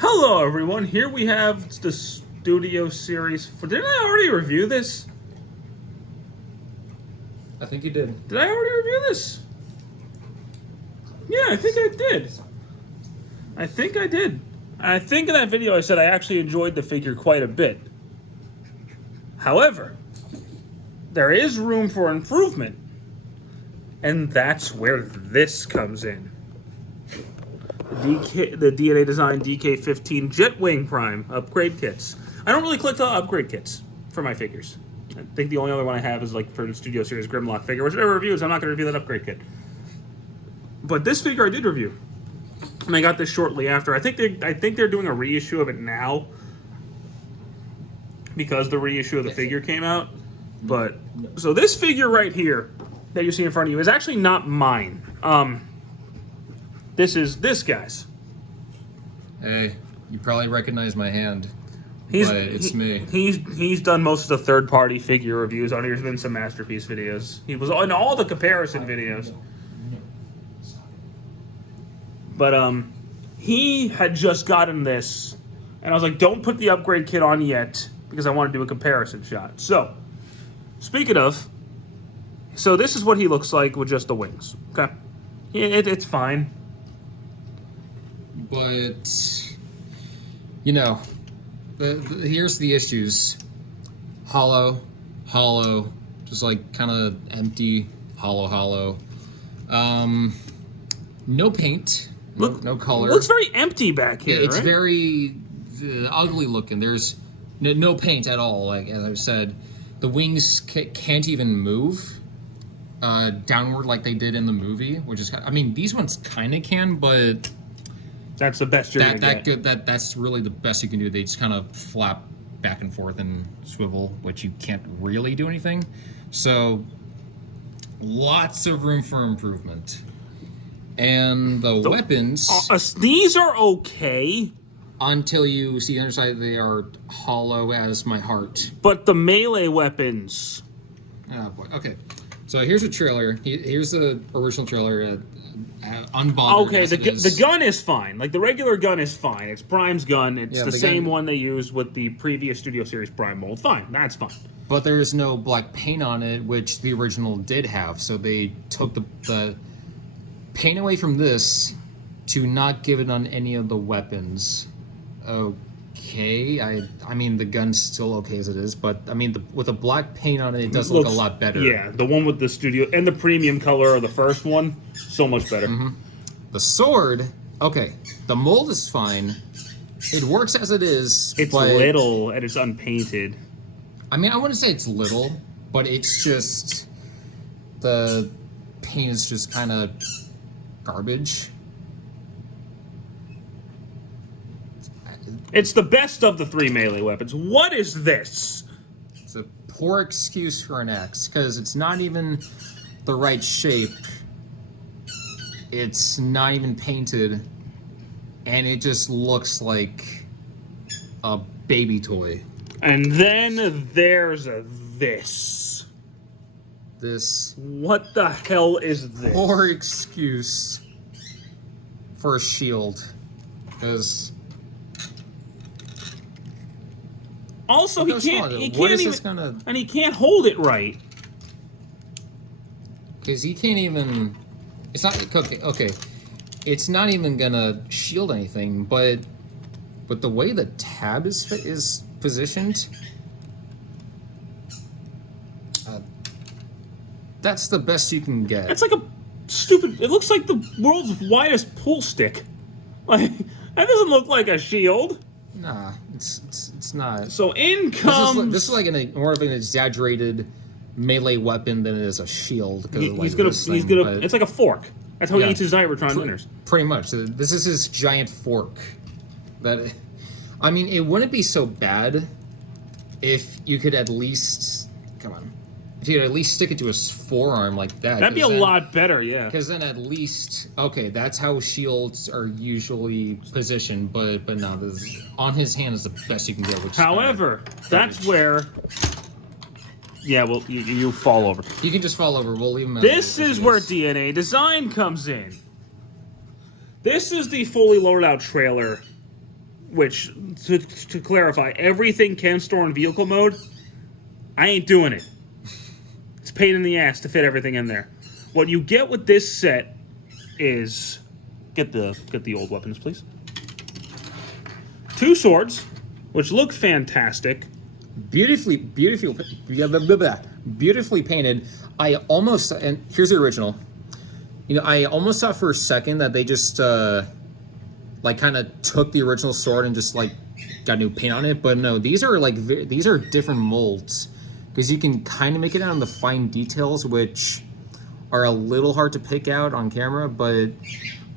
Hello everyone, here we have the Studio Series. Didn't I already review this? I think you did. Did I already review this? Yeah, I think I did. I think in that video I said I actually enjoyed the figure quite a bit. However, there is room for improvement. And that's where this comes in. The DNA Design DK-15 Jetwing Prime upgrade kits. I don't really collect the upgrade kits for my figures. I think the only other one I have is like for the Studio Series Grimlock figure, which I never reviews. I'm not going to review that upgrade kit. But this figure I did review, and I got this shortly after. I think they're doing a reissue of it now because the reissue of the figure came out. But so this figure right here that you see in front of you is actually not mine. This is this guy's. Hey, you probably recognize my hand. But it's me. He's done most of the third-party figure reviews on here. There's been some Masterpiece videos. He was in all the comparison videos. But he had just gotten this, and I was like, don't put the upgrade kit on yet because I want to do a comparison shot. So, speaking of, so this is what he looks like with just the wings. Okay, it's fine. But you know, here's the issues: hollow, just like kind of empty, hollow. No paint. No color. It looks very empty back here. It's right? very ugly looking. There's no paint at all. Like as I said, the wings can't even move downward like they did in the movie, which is, I mean, these ones kind of can, but that's the best you're gonna get. That's really the best you can do. They just kind of flap back and forth and swivel, which you can't really do anything. So lots of room for improvement. And the weapons... these are okay. Until you see the other side, they are hollow as my heart. But the melee weapons... Oh, boy. Okay. So here's a trailer. Here's the original trailer. Unbothered. Okay, the gun is fine. Like, the regular gun is fine. It's Prime's gun. It's the same one they used with the previous Studio Series Prime mold. Fine. That's fine. But there's no black paint on it, which the original did have. So they took the paint away from this to not give it on any of the weapons. Okay, I mean the gun's still okay as it is, but I mean with the black paint on it, it does look a lot better. Yeah, the one with the studio and the premium color of the first one, so much better. The sword, okay, the mold is fine. It works as it is. It's little and it's unpainted. I mean, I wouldn't say it's little, but it's just the paint is just kind of garbage. It's the best of the three melee weapons. What is this? It's a poor excuse for an axe, because it's not even the right shape. It's not even painted, and it just looks like a baby toy. And then there's this. What the hell is this? Poor excuse for a shield, because... Also, he can't even, and he can't hold it right. Because he can't even, it's not, okay, it's not even gonna shield anything, but the way the tab is positioned, that's the best you can get. It's like a stupid, it looks like the world's widest pool stick. Like, that doesn't look like a shield. Nah, it's not. So in comes... This is like more of an exaggerated melee weapon than it is a shield. It's like a fork. That's how he eats his Cybertron dinners. Pretty much. This is his giant fork. I mean, it wouldn't be so bad if you could at least... Come on. If you could at least stick it to his forearm like that. That'd be a lot better, yeah. Because then at least, okay, that's how shields are usually positioned, but no, on his hand is the best you can get. However, that's where... Yeah, well, you fall over. You can just fall over. We'll leave him out. This is where DNA Design comes in. This is the fully loaded out trailer which, to clarify, everything can store in vehicle mode. I ain't doing it. It's a pain in the ass to fit everything in there. What you get with this set is... Get the old weapons, please. 2 swords, which look fantastic. Beautifully painted. I almost, and here's the original. You know, I almost thought for a second that they just like kind of took the original sword and just like got new paint on it, but no, these are like these are different molds because you can kind of make it out on the fine details, which are a little hard to pick out on camera. But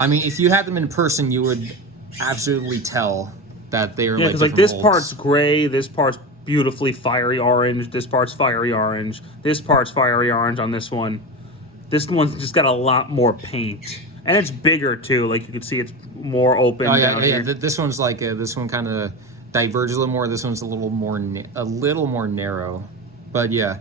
I mean, if you had them in person, you would absolutely tell that they are Yeah, like because like this molds. part's gray, this part's beautifully fiery orange, this part's fiery orange, this part's fiery orange on this one. This one's just got a lot more paint, and it's bigger too. Like you can see, it's more open. Oh yeah, down yeah. here. This one's like this one kind of diverges a little more. This one's a little more narrow. But yeah,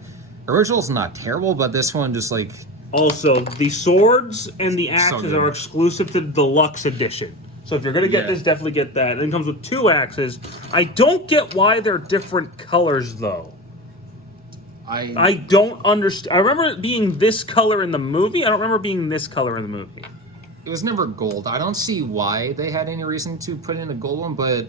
original's not terrible, but this one just like Also, the swords and the axes good. are exclusive to the deluxe edition. So if you're gonna get Yeah. this, definitely get that. And it comes with 2 axes. I don't get why they're different colors though. I don't understand. I remember it being this color in the movie. I don't remember it being this color in the movie. It was never gold. I don't see why they had any reason to put in a gold one, but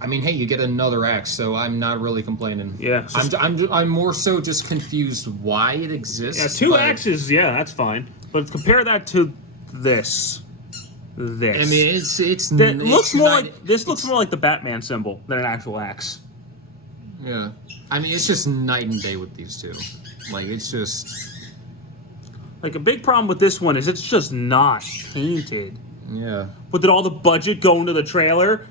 I mean, hey, you get another axe, so I'm not really complaining. Yeah. I'm more so just confused why it exists. Yeah, 2 but- axes. Yeah, that's fine. But compare that to this. This. I mean, it's That looks more not- like this. Looks more like the Batman symbol than an actual axe. Yeah. I mean, it's just night and day with these two. Like, it's just... Like a big problem with this one is it's just not painted. Yeah. But did all the budget go into the trailer?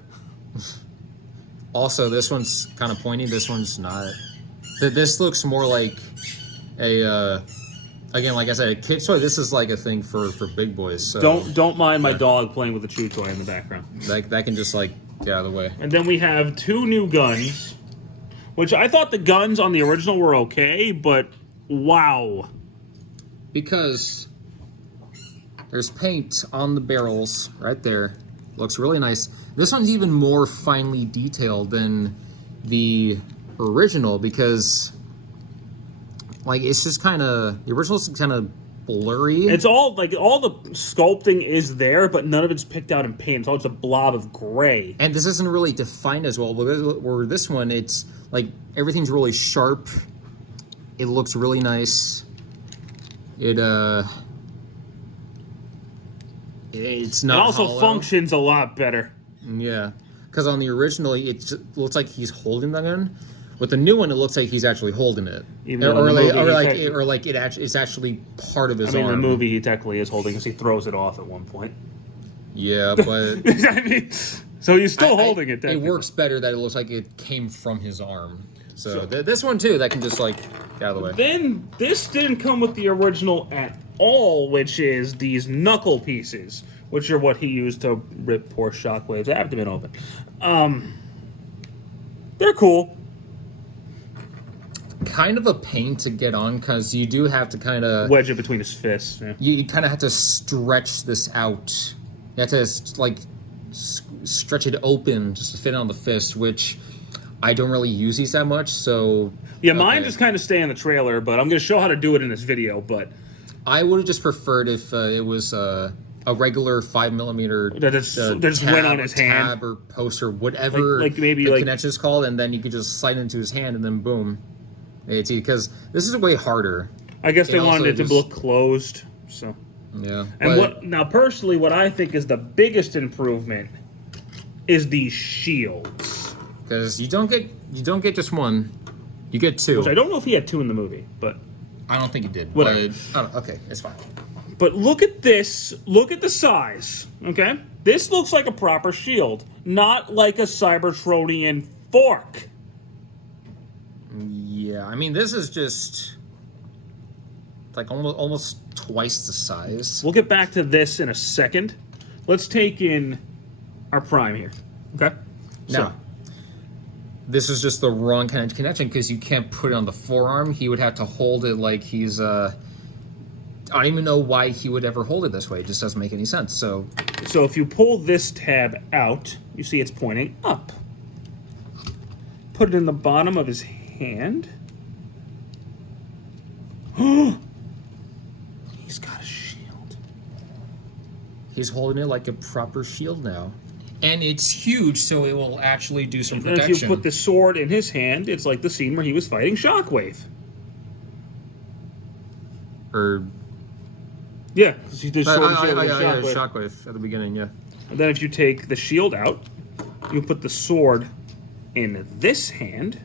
Also, this one's kind of pointy. This one's not. This looks more like a... again, like I said, a kid's toy. This is like a thing for big boys. So Don't mind my dog playing with a chew toy in the background. that can just, like, get out of the way. And then we have 2 new guns, which I thought the guns on the original were okay, but wow. Because there's paint on the barrels right there. Looks really nice. This one's even more finely detailed than the original because, like, it's just kind of... The original's kind of blurry. It's all, like, all the sculpting is there, but none of it's picked out in paint. It's all just a blob of gray. And this isn't really defined as well. Where this one, it's, like, everything's really sharp. It looks really nice. It's not It also hollow. functions a lot better. Yeah, because on the original, it just looks like he's holding the gun. With the new one, it looks like he's actually holding it, Even though in the movie it's actually part of his I mean, arm. in the movie, he technically is holding because he throws it off at one point. Yeah, but I mean, so he's still holding it. It technically. works better that it looks like it came from his arm. So this one too, that can just like get out of the way. Then this didn't come with the original at all, which is these knuckle pieces, which are what he used to rip poor Shockwave's abdomen open. They're cool. Kind of a pain to get on because you do have to kind of Wedge it between his fists. Yeah. you kind of have to stretch this out. You have to like stretch it open just to fit on the fist, which I don't really use these that much. So Yeah, mine just kind of stay in the trailer, but I'm going to show how to do it in this video. But I would have just preferred if it was a regular 5mm That just went on his hand. tab or poster, whatever Like maybe the like- connection is called, and then you could just slide it into his hand, and then boom, it's because this is way harder. I guess It they also wanted it to just- look closed. So, Yeah, and now personally, what I think is the biggest improvement is these shields. because you don't get just one, you get two. Which I don't know if he had 2 in the movie, but I don't think it did. Whatever. But, okay, it's fine. But look at this. Look at the size. Okay? This looks like a proper shield, not like a Cybertronian fork. Yeah, I mean this is just like almost twice the size. We'll get back to this in a second. Let's take in our prime here. Okay? Now, this is just the wrong kind of connection because you can't put it on the forearm. He would have to hold it like he's I don't even know why he would ever hold it this way. It just doesn't make any sense. So So if you pull this tab out, you see it's pointing up. Put it in the bottom of his hand. He's got a shield. He's holding it like a proper shield now. And it's huge, so it will actually do some And protection. if you put the sword in his hand, it's like the scene where he was fighting Shockwave. Or Yeah, because he did sword and shield with yeah, Shockwave. Shockwave at the beginning, yeah. And then if you take the shield out, you put the sword in this hand,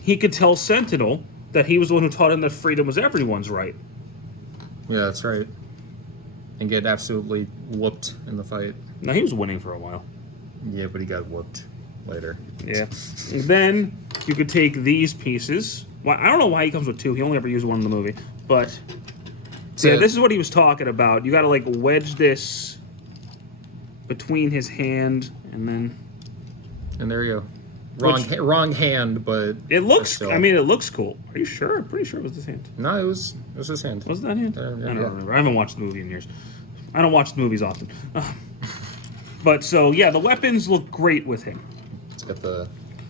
he could tell Sentinel that he was the one who taught him that freedom was everyone's right. Yeah, that's right. And get absolutely whooped in the fight. Now, he was winning for a while. Yeah, but he got whooped later. Yeah. And then you could take these pieces. Well, I don't know why he comes with two. He only ever used one in the movie. But so yeah, this is what he was talking about. You got to like wedge this between his hand and then. And there you go. Wrong hand, but it looks. still. I mean, it looks cool. Are you sure? I'm pretty sure it was this hand. No, it was his hand. Was that hand? Yeah, I don't yeah. remember. I haven't watched the movie in years. I don't watch the movies often. But so yeah, the weapons look great with him. It's got the.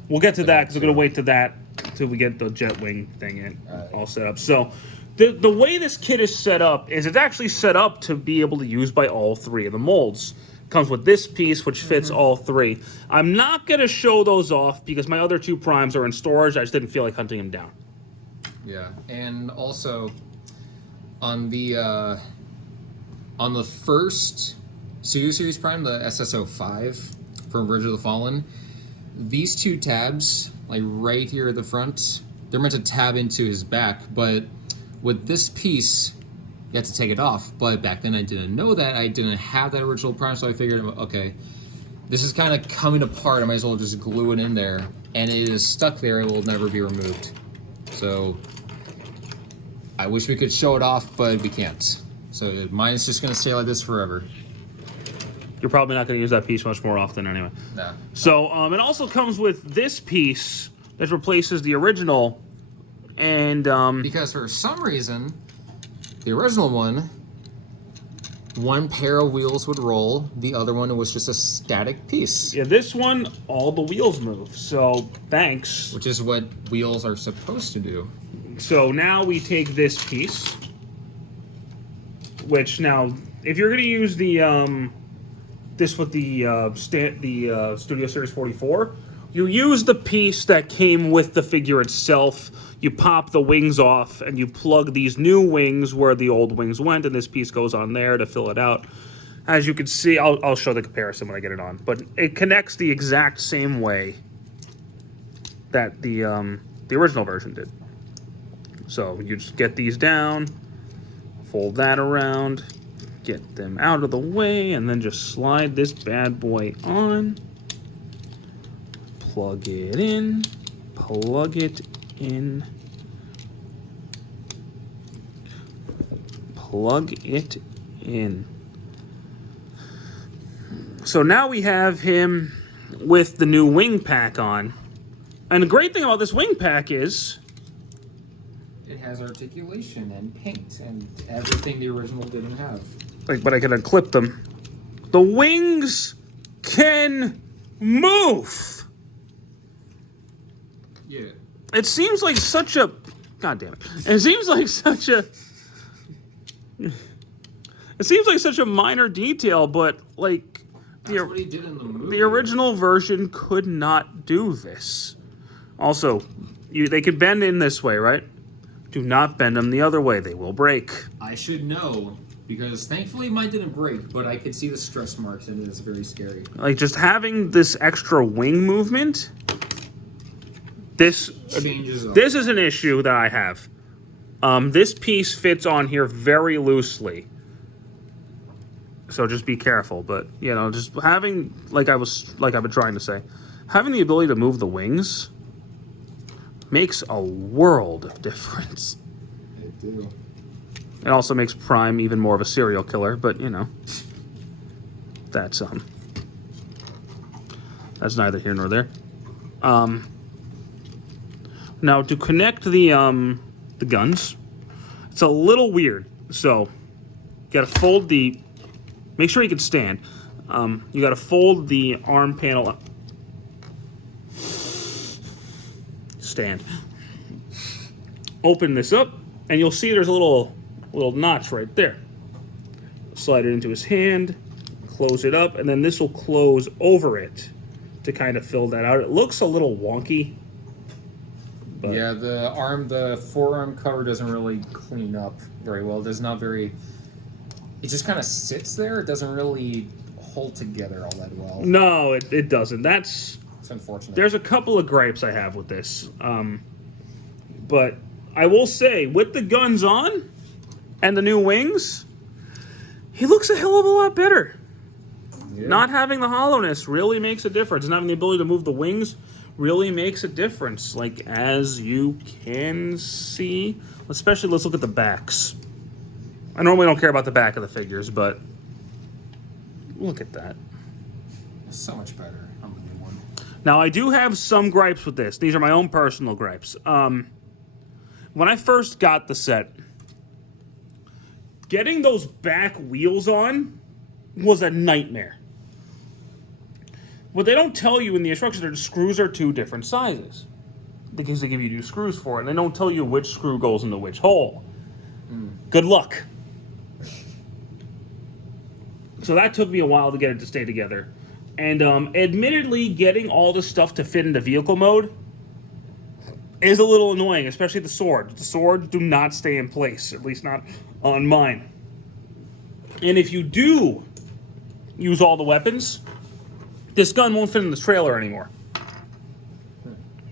We'll get to that because we're gonna wait to that till we get the jet wing thing in all set up. So the way this kit is set up is it's actually set up to be able to use by all three of the molds. Comes with this piece which fits all three. I'm not gonna show those off because my other two primes are in storage. I just didn't feel like hunting them down. Yeah, and also on the first Studio Series Prime, the SSO5 from Bridge of the Fallen, these two tabs, like right here at the front, they're meant to tab into his back, but with this piece, you have to take it off. But back then I didn't know that. I didn't have that original Prime, so I figured, okay, this is kind of coming apart. I might as well just glue it in there. And it is stuck there. It will never be removed. So I wish we could show it off, but we can't. So mine's just going to stay like this forever. You're probably not going to use that piece much more often anyway. Nah. So it also comes with this piece that replaces the original, and because for some reason, the original one pair of wheels would roll, the other one was just a static piece. yeah, this one all the wheels move. So thanks. Which is what wheels are supposed to do. So now we take this piece, which now if you're going to use the this with the Studio Series 44, you use the piece that came with the figure itself. You pop the wings off and you plug these new wings where the old wings went, and this piece goes on there to fill it out. As you can see, I'll show the comparison when I get it on, but it connects the exact same way that the original version did. So you just get these down, fold that around, get them out of the way, and then just slide this bad boy on. Plug it in. Plug it in. Plug it in. So now we have him with the new wing pack on. And the great thing about this wing pack is It has articulation and paint and everything the original didn't have. like, but I can unclip them. The wings can move. Yeah. It seems like such a... God damn it. It seems like such a... It seems like such a minor detail, but, like... That's what he did in the movie. The original version could not do this. Also, they could bend in this way, right? Do not bend them the other way. They will break. I should know, because thankfully mine didn't break, but I could see the stress marks and it's very scary. Like, just having this extra wing movement... This Changes it all. This is an issue that I have. This piece fits on here very loosely. So just be careful. But, you know, just having, like I've been trying to say, having the ability to move the wings makes a world of difference. They do. It also makes Prime even more of a serial killer, but, you know, that's neither here nor there. Now, to connect the guns, it's a little weird. So, you gotta fold the... Make sure you can stand. You got to fold the arm panel up. Stand. Open this up, and you'll see there's a little notch right there. Slide it into his hand, close it up, and then this will close over it to kind of fill that out. It looks a little wonky. But yeah, the forearm cover doesn't really clean up very well. There's not very. It just kind of sits there. It doesn't really hold together all that well. No, it doesn't. It's unfortunate. There's a couple of gripes I have with this. But I will say, with the guns on and the new wings, he looks a hell of a lot better. Yeah. Not having the hollowness really makes a difference. And having the ability to move the wings really makes a difference. Like, as you can see, especially let's look at the backs. I normally don't care about the back of the figures, but look at that. It's so much better on the new one. Now, I do have some gripes with this. These are my own personal gripes. When I first got the set, getting those back wheels on was a nightmare. What they don't tell you in the instructions are the screws are two different sizes. Because they give you two screws for it, and they don't tell you which screw goes into which hole. Good luck. So that took me a while to get it to stay together. And admittedly, getting all the stuff to fit into vehicle mode is a little annoying, especially the swords. The swords do not stay in place, at least not on mine. And if you do use all the weapons, this gun won't fit in the trailer anymore.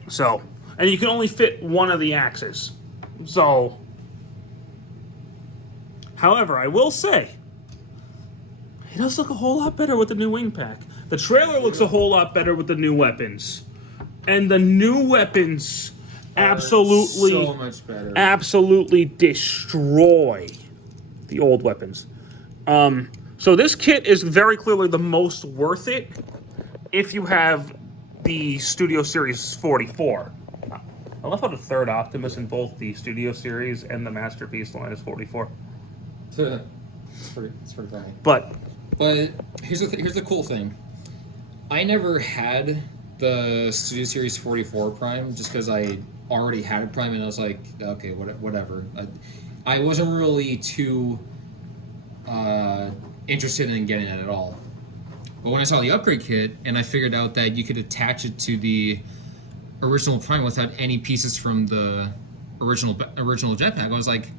So, and you can only fit one of the axes. So, however, I will say, it does look a whole lot better with the new wing pack. The trailer looks a whole lot better with the new weapons. And the new weapons absolutely, so much better. Absolutely destroy the old weapons. So this kit is very clearly the most worth it if you have the Studio Series 44. I love how the third Optimus in both the Studio Series and the Masterpiece line is 44. It's pretty funny. But here's the cool thing. I never had the Studio Series 44 Prime just because I already had a Prime and I was like, okay, whatever. I wasn't really too interested in getting it at all. But when I saw the upgrade kit and I figured out that you could attach it to the original Prime without any pieces from the original jetpack, I was like,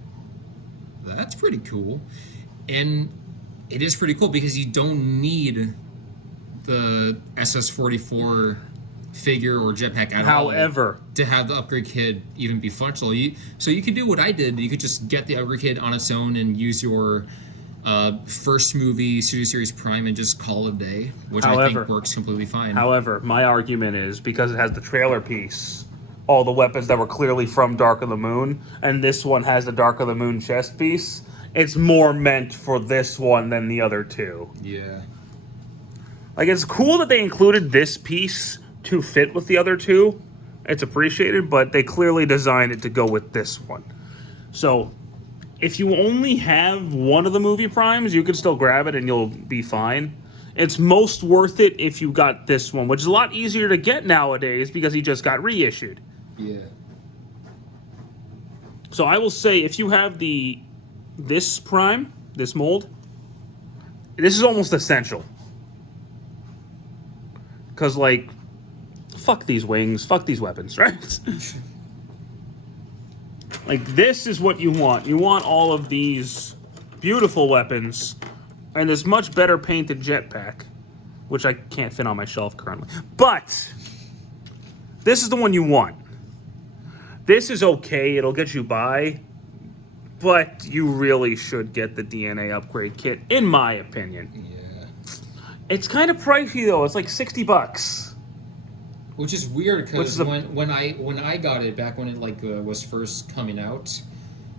that's pretty cool. And it is pretty cool because you don't need the SS-44 figure or jetpack at all to have the upgrade kit even be functional. So you could do what I did. You could just get the upgrade kit on its own and use your first movie Studio Series Prime and just call it a day, which I think works completely fine. However, my argument is because it has the trailer piece, all the weapons that were clearly from Dark of the Moon, and this one has the Dark of the Moon chest piece, it's more meant for this one than the other two. Yeah. Like, it's cool that they included this piece to fit with the other two. It's appreciated, but they clearly designed it to go with this one. So, if you only have one of the movie primes, you can still grab it and you'll be fine. It's most worth it if you got this one, which is a lot easier to get nowadays because he just got reissued. Yeah. So I will say, if you have this prime, this mold, this is almost essential. Because, like, fuck these wings, fuck these weapons, right? Like, this is what you want. You want all of these beautiful weapons and this much better painted jetpack, which I can't fit on my shelf currently. But this is the one you want. This is okay. It'll get you by. But you really should get the DNA upgrade kit, in my opinion. Yeah. It's kind of pricey, though. It's like $60. Which is weird because when I got it back when it was first coming out,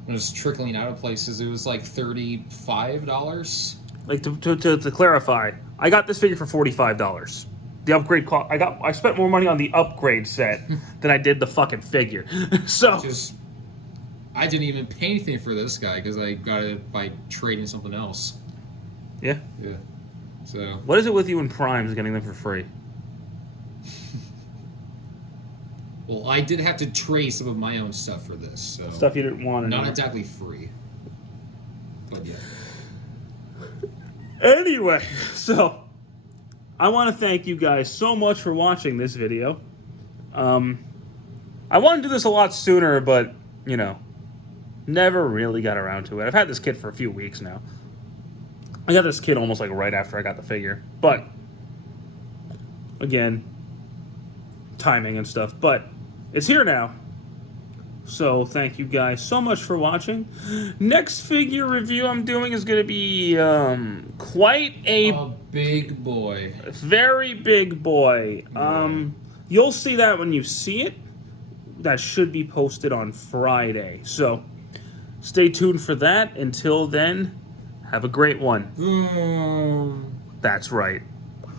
when it was trickling out of places, it was like $35. Like to clarify, I got this figure for $45. The upgrade cost. I spent more money on the upgrade set than I did the fucking figure. So I didn't even pay anything for this guy because I got it by trading something else. Yeah. Yeah. So What is it with you and Primes getting them for free? well, I did have to trade some of my own stuff for this, so Stuff you didn't want not anymore. exactly free. But yeah. Anyway, so I want to thank you guys so much for watching this video. I wanted to do this a lot sooner, but, you know, never really got around to it. I've had this kit for a few weeks now. I got this kit almost like right after I got the figure. But, again, timing and stuff. But it's here now. So thank you guys so much for watching. Next figure review I'm doing is going to be quite A big boy. very big boy. You'll see that when you see it. That should be posted on Friday. So stay tuned for that. Until then, have a great one. That's right.